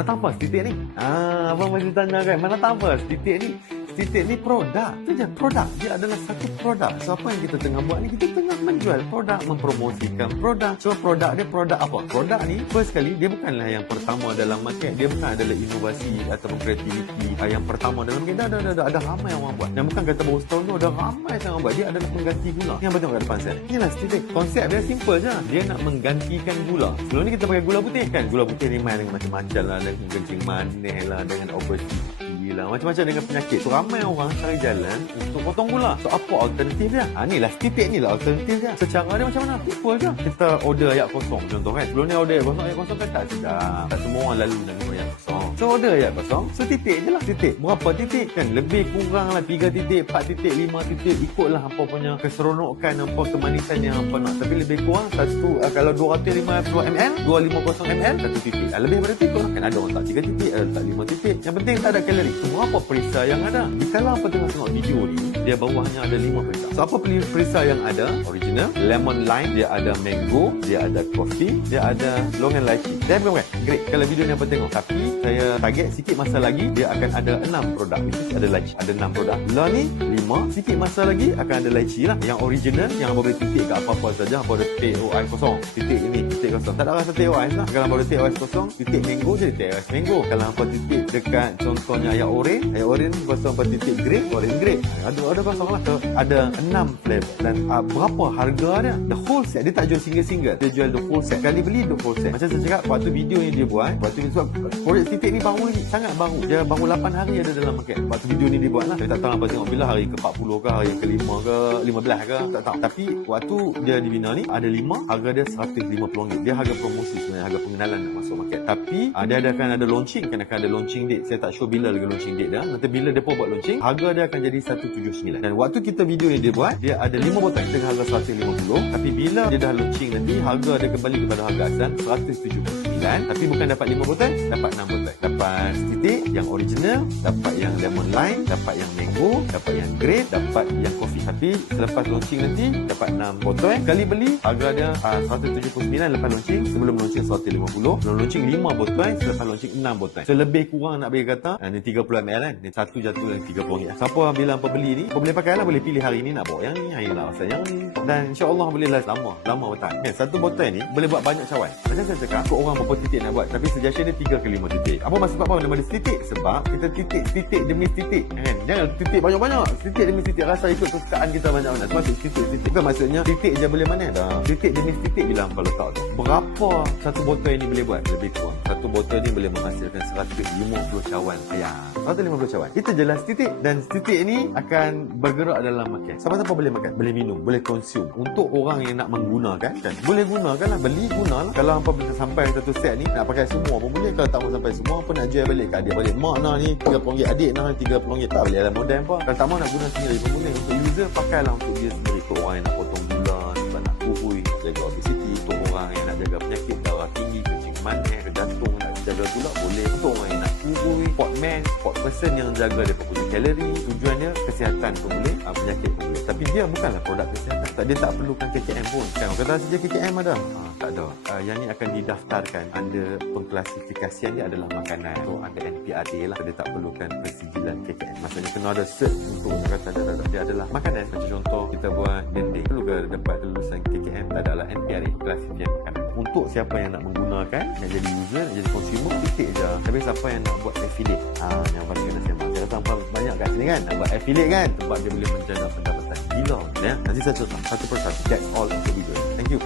Mana tambah titik ni? Ah, abang masih tanya kan, mana tambah titik ni? Titik ni produk. Itu je, produk. Dia adalah satu produk. So, apa yang kita tengah buat ni? Kita tengah menjual produk, mempromosikan produk. So, produk dia produk apa? Produk ni, first sekali, dia bukanlah yang pertama dalam market. Dia bukan adalah inovasi atau kreativiti yang pertama dalam market. Dah, dah, dah, dah, ada ramai orang buat. Dan bukan kata baru setahun tu, ada ramai orang buat. Dia adalah pengganti gula. Yang betul kat depan saya. Inilah titik. Konsep dia simple je. Dia nak menggantikan gula. Sebelum ni kita pakai gula putih kan? Gula putih ni main dengan macam-macam lah. Dengan kencing manis lah. Dengan obesity lah. Macam-macam dengan penyakit. So, ramai orang cari jalan untuk potong gula. So, apa alternatif dia? Ha, ni lah titik ni lah alternatif dia. Secara dia macam mana? Simple je. Kita order ayat kosong contoh kan. Sebelum ni order ayat kosong, ayat kosong kan tak sedap. Tak semua orang lalu nak minum ayat kosong. So, order ayat kosong. So, titik je lah. Titik. Berapa titik? Kan lebih kurang lah 3 titik, 4 titik, 5 titik. Ikutlah apa punya keseronokan, apa kemanisan yang apa nak. Tapi lebih kurang satu, uh, kalau 250 ml, 250 ml, satu titik. Uh, lebih daripada titik kan ada orang tak 3 titik, ada tak 5 titik. Yang penting tak ada kalori. So, berapa perisa yang ada? Kalau apa tengah tengok video ni, dia bawahnya ada 5 perisa. So, apa peli- perisa yang ada? Original, lemon lime, dia ada mango, dia ada coffee, dia ada longan lychee. Dia bukan bukan? Great. Kalau video ni apa tengok. Tapi saya target sikit masa lagi dia akan ada 6 produk. Is ada lychee. Ada 6 produk. Lah ni 5. Sikit masa lagi akan ada lychee lah. Yang original yang boleh titik kat apa-apa saja. Apa ada ais kosong. Titik ini, titik kosong. Tak ada rasa ais lah. Kalau boleh ais kosong, titik mango jadi ais mango. Kalau apa titik dekat contohnya ayat oren, ayat oren kosong apa titik grape, oren grape. Ada ada kosong lah. So, ada 6 flavor. Dan uh, berapa harga dia? The whole set. Dia tak jual single-single. Dia jual the whole set. Kali beli the whole set. Macam saya cakap, waktu video ni dia buat, waktu ni sebab projek titik ni baru ni, sangat baru. Dia baru 8 hari ada dalam market. Waktu video ni dia buat lah. Saya tak tahu apa tengok bila hari ke-40 ke, hari yang ke-5 ke, 15 ke, tak tahu. Tapi waktu dia dibina ni, ada 5, harga dia RM150. Dia harga promosi sebenarnya, harga pengenalan nak masuk market. Tapi uh, dia ada akan ada launching, kan akan ada launching date. Saya tak sure bila lagi launching date dia. Nanti bila depa buat launching, harga dia akan jadi 179. Dan waktu kita video ni dia buat, dia ada 5 botol dengan harga 150. Tapi bila dia dah launching nanti, harga dia kembali kepada harga asal 179. Tapi bukan dapat 5 botol, dapat 6 botol. Dapat titik yang original, dapat yang lemon lime, dapat yang mango, dapat yang grape, dapat yang coffee. Tapi selepas launching nanti, dapat 6 botol. Kali beli, harga dia uh, 179 lepas launching. Sebelum launching 150. Sebelum launching 5 botol, selepas launching 6 botol. So lebih kurang nak bagi kata, uh, ni 30 ml kan. Ni satu jatuh yang 30 ringgit. Siapa bilang pembeli ni, boleh pakai lah. Boleh pilih hari ni nak bawa yang ni, hari nak rasa yang ni. Dan insyaAllah boleh lah lama. Lama bertahan. Kan, satu botol ni boleh buat banyak cawan. Macam saya cakap, kau orang berapa titik nak buat. Tapi suggestion dia 3 ke 5 titik. Apa maksud sebab apa? Nama dia titik. Sebab kita titik, titik demi titik. Kan? Jangan titik banyak-banyak. Titik demi titik. Rasa ikut kesukaan kita banyak mana. Termasuk titik, titik. Bukan maksudnya titik je boleh mana. Dah. Titik demi titik bila kau letak tu. Berapa satu botol ini boleh buat? Lebih kurang. Satu botol ni boleh menghasilkan 150 cawan ayam. 150 cawan. Itu jelas titik. Dan titik ini akan bergerak dalam makan. Siapa-siapa boleh makan. Boleh minum. Boleh consume. Untuk orang yang nak menggunakan. Kan? Boleh gunakan lah. Beli gunalah. Kalau hampa bisa sampai satu set ni. Nak pakai semua pun boleh. Kalau tak mau sampai semua pun nak jual balik ke adik balik. Mak nak ni RM30. Adik nak ni RM30. Tak boleh lah modem apa. Kalau tak mau nak guna sendiri pun boleh. Untuk user pakailah untuk dia sendiri. Untuk orang yang nak potong gula. Sebab nak kuhui. Jaga obesity. Untuk orang yang nak jaga penyakit. Darah tinggi. Kencing manis. Jantung. Nak jaga gula. Boleh. Untuk orang yang kuhui. Sport man. Sport person yang jaga dia punya kalori. Tujuannya kesihatan pun boleh. ah, Penyakit pun. Tapi dia bukanlah produk kesihatan. Tak, dia tak perlukan KKM pun. Kan? Orang kata saja KKM ada. Ah, tak ada. Ah, yang ni akan didaftarkan under pengklasifikasian dia adalah makanan. So under NPRA lah. Dia tak perlukan. Maksudnya kena ada cert untuk nak kata dia, dia, adalah makanan. Macam contoh kita buat dendeng. Perlu ke dapat kelulusan KKM? Tak ada lah NPRA. Klasifikasi makanan. Untuk siapa yang nak menggunakan, yang jadi user, yang jadi consumer, titik je. Tapi siapa yang nak buat affiliate? Ah, yang baru kena sembang. Saya rasa banyak kat sini kan? Nak buat affiliate kan? Sebab dia boleh menjana pendapatan. Gila. Ya? Nanti cerita satu persatu. That's all untuk video. Thank you.